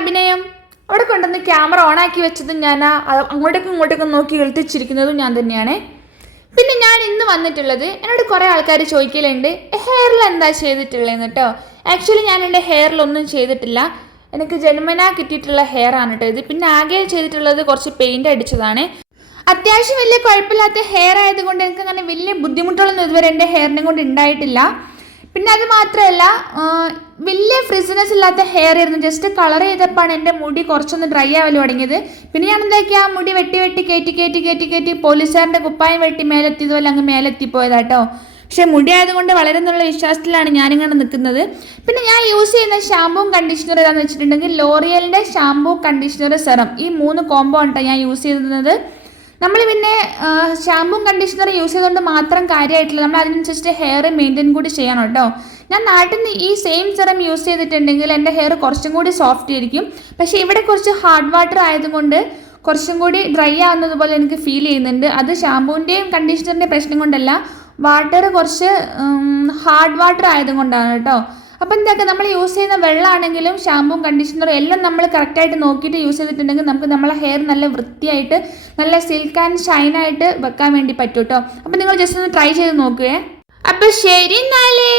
അഭിനയം? അവിടെ കൊണ്ടുവന്ന് ക്യാമറ ഓണാക്കി വെച്ചതും ഞാൻ അങ്ങോട്ടേക്കും നോക്കി എഴുത്തിച്ചിരിക്കുന്നതും ഞാൻ തന്നെയാണ്. പിന്നെ ഞാൻ ഇന്ന് വന്നിട്ടുള്ളത്, എന്നോട് കുറേ ആൾക്കാർ ചോദിക്കലുണ്ട് ഹെയറിൽ എന്താ ചെയ്തിട്ടുള്ളതെന്ന് കേട്ടോ. ആക്ച്വലി ഞാൻ എൻ്റെ ഹെയറിലൊന്നും ചെയ്തിട്ടില്ല. എനിക്ക് ജന്മനാ കിട്ടിയിട്ടുള്ള ഹെയർ ആണ് കേട്ടോ ഇത്. പിന്നെ ആകെ ചെയ്തിട്ടുള്ളത് കുറച്ച് പെയിൻ്റ് അടിച്ചതാണ്. അത്യാവശ്യം വലിയ കുഴപ്പമില്ലാത്ത ഹെയർ ആയതുകൊണ്ട് എനിക്ക് അങ്ങനെ വലിയ ബുദ്ധിമുട്ടുകളൊന്നും ഇതുവരെ എൻ്റെ ഹെയറിനെ കൊണ്ട് ഉണ്ടായിട്ടില്ല. പിന്നെ അത് മാത്രമല്ല, വലിയ ഫ്രിസിനെസ് ഇല്ലാത്ത ഹെയർ ആയിരുന്നു. ജസ്റ്റ് കളർ ചെയ്തപ്പോഴാണ് എൻ്റെ മുടി കുറച്ചൊന്ന് ഡ്രൈ ആവല് തുടങ്ങിയത്. പിന്നെ ഞാൻ എന്താക്കിയാൽ ആ മുടി വെട്ടി കയറ്റി പോലീസുകാരൻ്റെ കുപ്പായം വെട്ടി മേലെത്തിയതുപോലെ അങ്ങ് മേലെത്തിപ്പോയതാട്ടോ. പക്ഷേ മുടി ആയതുകൊണ്ട് വളരെ എന്നുള്ള വിശ്വാസത്തിലാണ് ഞാനിങ്ങനെ നിൽക്കുന്നത്. പിന്നെ ഞാൻ യൂസ് ചെയ്യുന്ന ഷാമ്പൂവും കണ്ടീഷണർ ഏതാണെന്ന് വെച്ചിട്ടുണ്ടെങ്കിൽ ലോറിയലിൻ്റെ ഷാമ്പൂ കണ്ടീഷണർ സെറം, ഈ 3 കോംബോ ആണ് ഞാൻ യൂസ് ചെയ്യുന്നത്. നമ്മൾ പിന്നെ ഷാമ്പൂം കണ്ടീഷണർ യൂസ് ചെയ്തുകൊണ്ട് മാത്രം കാര്യമായിട്ടില്ല, നമ്മൾ അതിനനുസരിച്ച് ഹെയർ മെയിൻറ്റെയിൻ കൂടി ചെയ്യണം കേട്ടോ. ഞാൻ നാട്ടിൽ നിന്ന് ഈ സെയിം സെറം യൂസ് ചെയ്തിട്ടുണ്ടെങ്കിൽ എൻ്റെ ഹെയർ കുറച്ചും കൂടി സോഫ്റ്റ് ആയിരിക്കും. പക്ഷേ ഇവിടെ കുറച്ച് ഹാർഡ് വാട്ടർ ആയതുകൊണ്ട് കുറച്ചും കൂടി ഡ്രൈ ആവുന്നത് പോലെ എനിക്ക് ഫീൽ ചെയ്യുന്നുണ്ട്. അത് ഷാമ്പൂവിൻ്റെയും കണ്ടീഷണറിൻ്റെയും പ്രശ്നം കൊണ്ടല്ല, വാട്ടർ കുറച്ച് ഹാർഡ് വാട്ടർ ആയതുകൊണ്ടാണ് കേട്ടോ. അപ്പോൾ എന്താക്കുക, നമ്മൾ യൂസ് ചെയ്യുന്ന വെള്ളമാണെങ്കിലും ഷാമ്പൂവും കണ്ടീഷണറും എല്ലാം നമ്മൾ കറക്റ്റായിട്ട് നോക്കിയിട്ട് യൂസ് ചെയ്തിട്ടുണ്ടെങ്കിൽ നമുക്ക് നമ്മളെ ഹെയർ നല്ല വൃത്തിയായിട്ട് നല്ല സിൽക്ക് ആൻഡ് ഷൈനായിട്ട് വെക്കാൻ വേണ്ടി പറ്റും കേട്ടോ. അപ്പോൾ നിങ്ങൾ ജസ്റ്റ് ഒന്ന് ട്രൈ ചെയ്ത് നോക്കുകയെ. അപ്പോൾ ശരി എന്നാലേ.